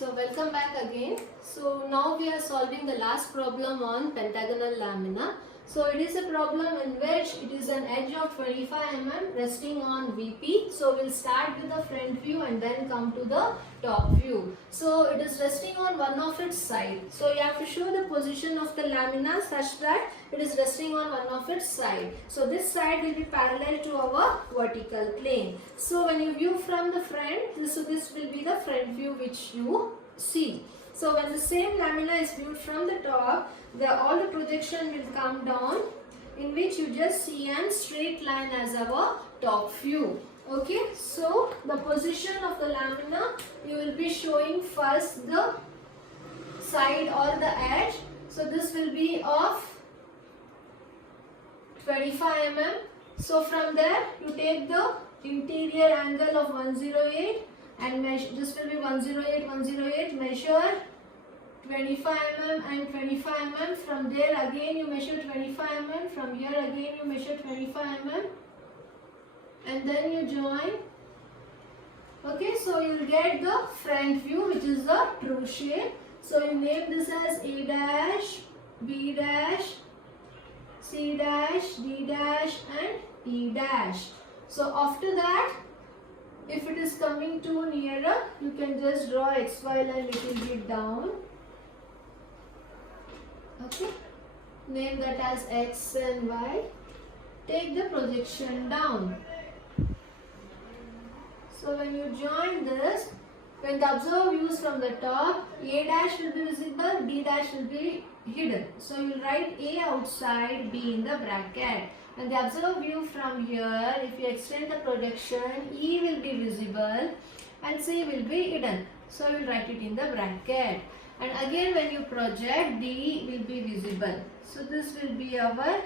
So welcome back again. So now we are solving the last problem on pentagonal lamina. So it is a problem in which it is an edge of 25 mm resting on VP. So we'll start with the front view and then come to the top view. So it is resting on one of its side. So you have to show the position of the lamina such that it is resting on one of its side. So this side will be parallel to our vertical plane. So when you view from the front, this will be the front view which you see. So when the same lamina is viewed from the top, all the projection will come down, in which you just see a straight line as our top view. Okay, so the position of the lamina, you will be showing first the side or the edge. So this will be of 25 mm. So from there you take the interior angle of 108 and measure. This will be 108, 108. Measure 25 mm and 25 mm. From there again you measure 25 mm. From here again you measure 25 mm. And then you join. Okay, so you will get the front view, which is the true shape. So you name this as A dash, B dash, C dash, D dash and E dash. So after that, if it is coming too nearer, you can just draw XY line little bit down. Okay, name that as X and Y. Take the projection down. So when you join this, when the observed views from the top, A dash will be visible, B dash will be hidden. So you will write A outside, B in the bracket. And the observed view from here, if you extend the projection, E will be visible and C will be hidden. So you will write it in the bracket. And again when you project, D will be visible. So this will be our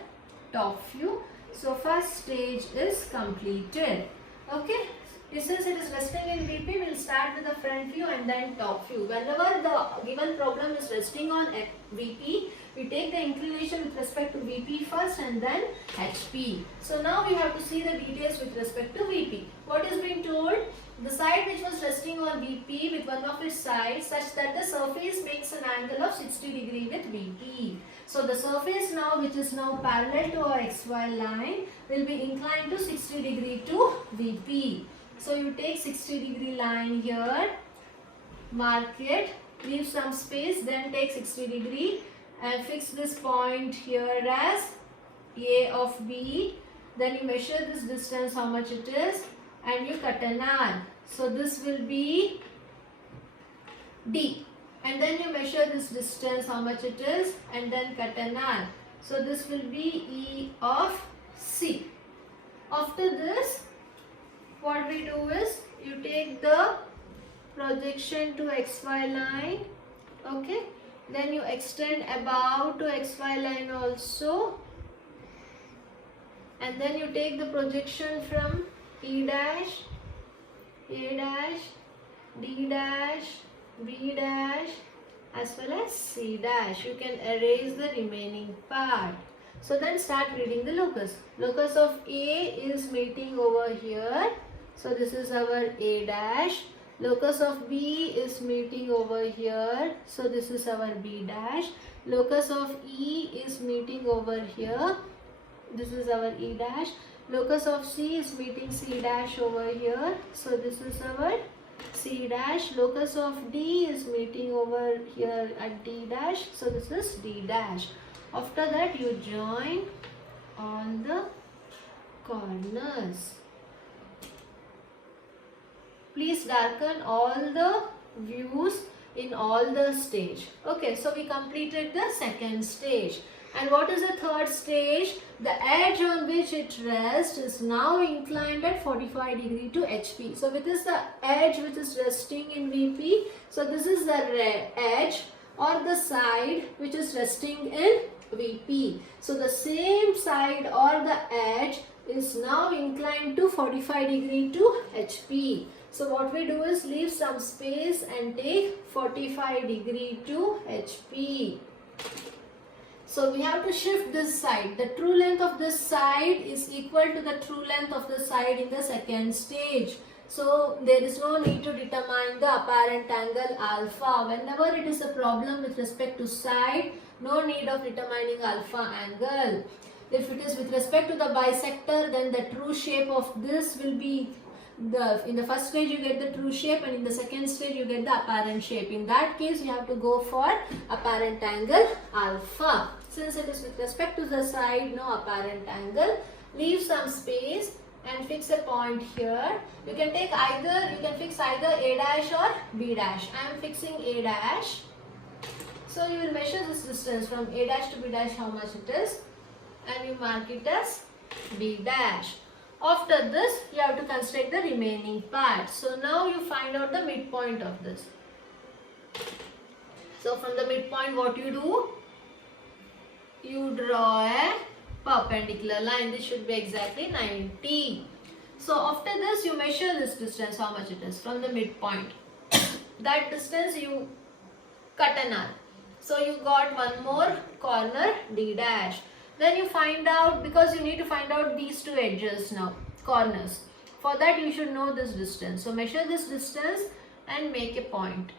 top view. So first stage is completed. Okay. Since it is resting in VP, we will start with the front view and then top view. Whenever the given problem is resting on VP, we take the inclination with respect to VP first and then HP. So now we have to see the details with respect to VP. What is being told? The side which was resting on VP with one of its sides such that the surface makes an angle of 60 degree with VP. So the surface now, which is now parallel to our XY line, will be inclined to 60 degree to VP. So you take 60 degree line here, mark it, leave some space, then take 60 degree and fix this point here as A of B. Then you measure this distance, how much it is, and you cut an arc. So this will be D. And then you measure this distance, how much it is, and then cut an arc. So this will be E of C. After this, what we do is, you take the projection to XY line, okay, then you extend above to XY line also, and then you take the projection from E dash, A dash, D dash, B dash as well as C dash. You can erase the remaining part. So then start reading the locus. Locus of A is meeting over here. So this is our A dash. Locus of B is meeting over here. So this is our B dash. Locus of E is meeting over here. This is our E dash. Locus of C is meeting C dash over here. So this is our C dash. Locus of D is meeting over here at D dash. So this is D dash. After that you join on the corners. Please darken all the views in all the stage. Okay, so we completed the second stage. And what is the third stage? The edge on which it rests is now inclined at 45 degree to HP. So with this the edge which is resting in VP. So this is the edge or the side which is resting in VP. So the same side or the edge is now inclined to 45 degree to HP. So what we do is leave some space and take 45 degree to HP. So we have to shift this side. The true length of this side is equal to the true length of the side in the second stage. So there is no need to determine the apparent angle alpha. Whenever it is a problem with respect to side, no need of determining alpha angle. If it is with respect to the bisector, then the true shape of this will be in the first stage you get the true shape, and in the second stage you get the apparent shape. In that case you have to go for apparent angle alpha. Since it is with respect to the side, no apparent angle. Leave some space and fix a point here. You can fix either A dash or B dash. I am fixing A dash. So you will measure this distance from A dash to B dash, how much it is, and you mark it as B dash. After this, you have to construct the remaining part. So now you find out the midpoint of this. So from the midpoint, what you do? You draw a perpendicular line. This should be exactly 90. So after this, you measure this distance, how much it is from the midpoint. That distance you cut an arc. So you got one more corner D dash. Then you find out, because you need to find out these two edges now, corners. For that you should know this distance. So measure this distance and make a point.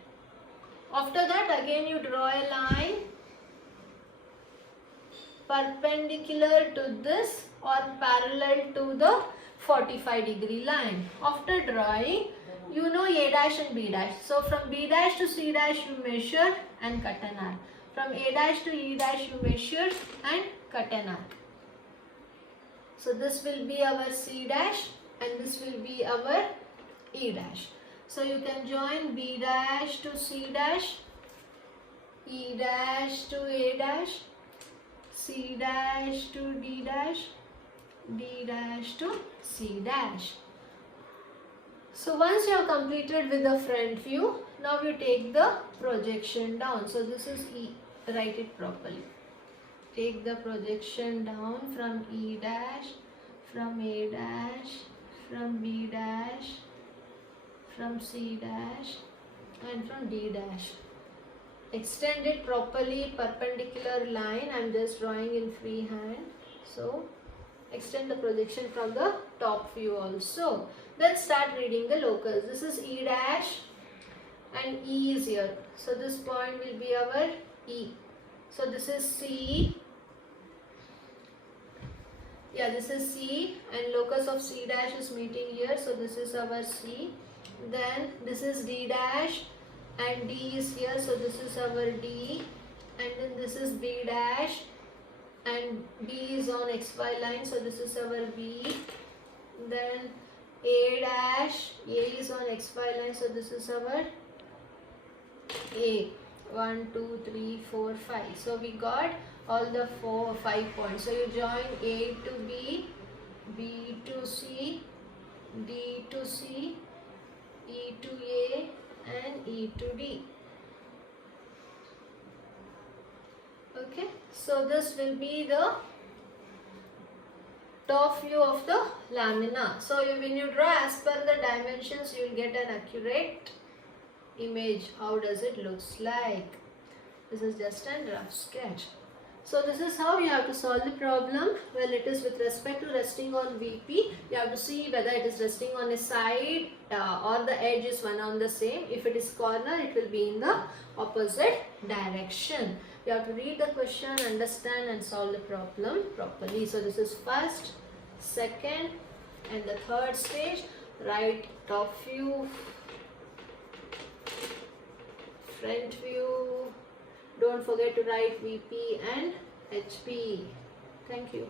After that again you draw a line perpendicular to this or parallel to the 45-degree line. After drawing, you know A dash and B dash. So from B dash to C dash you measure and cut an arc. From A dash to E dash you measure and cut an arc. So this will be our C dash and this will be our E dash. So you can join B dash to C dash, E dash to A dash, C dash to D dash, D dash to C dash. So once you have completed with the front view, now you take the projection down. So this is E. Write it properly. Take the projection down from E dash, from A dash, from B dash, from C dash and from D dash. Extend it properly, perpendicular line. I am just drawing in freehand. So extend the projection from the top view also. Then start reading the locus. This is E dash and E is here. So this point will be our E. So this is C. Yeah, this is C and locus of C dash is meeting here. So this is our C. Then this is D dash and D is here. So this is our D. And then this is B dash and B is on XY line. So this is our B. Then A dash, A is on XY line. So this is our A. 1, 2, 3, 4, 5. So we got all the 5 points. So you join A to B, B to C, D to C, E to A and E to D. Okay, so this will be the top view of the lamina. So when you draw as per the dimensions, you will get an accurate image. How does it looks like? This is just a rough sketch. So this is how you have to solve the problem. Well, it is with respect to resting on VP. You have to see whether it is resting on a side or the edge is one on the same. If it is corner, it will be in the opposite direction. You have to read the question, understand and solve the problem properly. So this is first, second and the third stage. Write top view, front view. Don't forget to write VP and HP. Thank you.